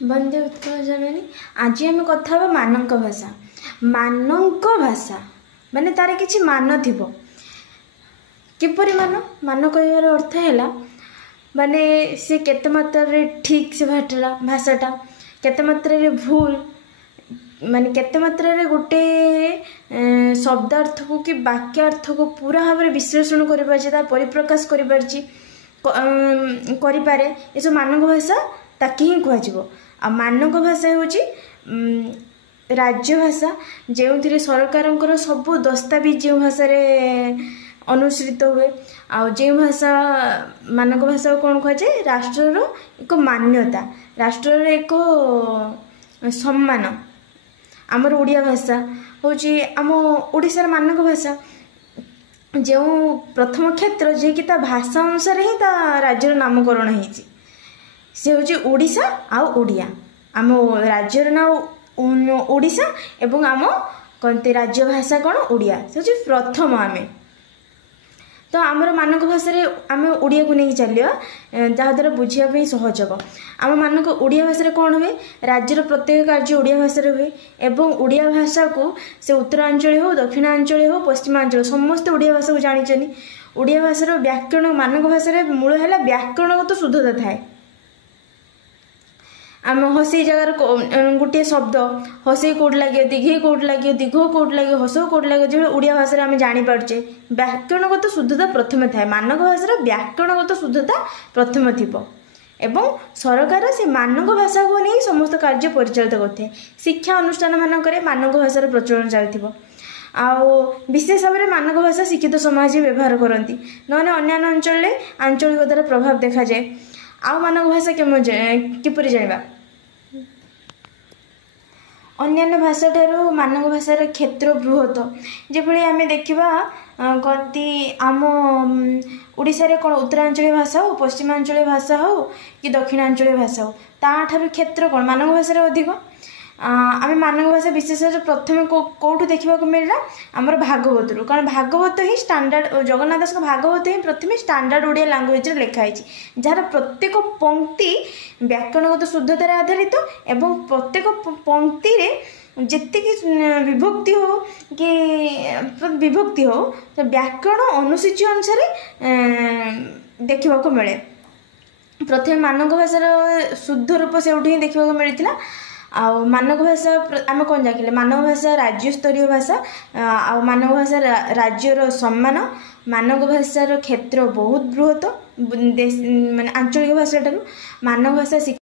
वंदे उत्कल जननी। आज आम कथा मानक भाषा। मानक भाषा माने तार किछि मान थिबो। किपरि मान कहबार अर्थ है माने से केते मात्रा रे ठीक से भाषाटा केते मात्रा रे भूल माने केते मात्रा रे गोटे शब्दार्थ को कि वाक्यार्थ को पूरा भाव में विश्लेषण कर परिप्रकाश करिपारे ये सब मानक भाषा ताकि ही कह। आ मानक भाषा हूँ राज्य भाषा जो सरकार सब दस्तावेज जो भाषा अनुसृत हुए आ जो भाषा मानक भाषा कौन कहुए राष्ट्र एक मान्यता राष्ट्र एक सम्मान। आमर ओडिया भाषा हूँ आम ओडिशार मानक भाषा जो प्रथम क्षेत्र जे कि भाषा अनुसार ही राज्यर नामकरण होती से हूँ ओडिशा आ ओडिया। आम राज्यर ना ओडिशा एवं आम कहते राज्य भाषा कौन ओडिया से हूँ प्रथम आमे। तो आमर मानक भाषा आम ओडिया को लेकिन चलिया जहाद्वारा बुझापी सहज हम। आम मानक ओडिया भाषा कौन हुए राज्यर प्रत्येक कार्य ओडिया भाषा हुए एवं ओडिया भाषा को से उत्तरांचल हो दक्षिणांचल हो पश्चिमांचल समस्त ओडिया भाषा को जानी। ओडिया भाषार व्याकरण मानक भाषा मूल है व्याकरणगत शुद्धता थाए। आम हसई जगार गोटे शब्द हसई कौट लगे दिघे कौट लगे दिघ कौट लगे हस कौट लगे जो ओडिया भाषा आम जापारे व्याकरणगत शुद्धता प्रथम थाए। मानक भाषार व्याकरणगत शुद्धता प्रथम थी एवं सरकार से मानक भाषा को नहीं समस्त कार्य परिचालित करते। शिक्षा अनुष्ठान मानक मानक भाषार प्रचलन चलती आउ विशेष भाव में मानक भाषा शिक्षित समाज व्यवहार करती ना अन्य अंचल आंचलिकतार प्रभाव देखा जाए। आ मानक भाषा किपरि जानिबा अन्य भाषा ठारू मानक भाषार क्षेत्र बृहत जेभली आमे देखिबा कति आम ओडिशा कौन उत्तरांचल भाषा हो पश्चिमांचल भाषा हो कि दक्षिणांचल भाषा हो ताठारू क्षेत्र कौन मानक भाषा अधिक। आम मानक भाषा विशेष प्रथम कौटू देखा मिलला आमर भागवत रू कारण भागवत ही स्टैंडर्ड जगन्नाथ दास भागवत ही प्रथम स्टैंडर्ड ओडिया लैंग्वेज लिखाई जार प्रत्येक पंक्ति व्याकरणगत शुद्धतार आधारित एवं प्रत्येक पंक्ति जेति विभक्ति हो कि विभक्ति हो तो व्याकरण अनुसूची अनुसार देखा मिले। प्रथम मानक भाषार शुद्ध रूप से ही देखा मिलता। आ मानक भाषा आम कौन जाके मानक भाषा राज्य स्तरीय भाषा आ मानक भाषा राज्यर सम्मान। मानक भाषार क्षेत्र बहुत बृहत माने आंचलिक भाषा मानक भाषा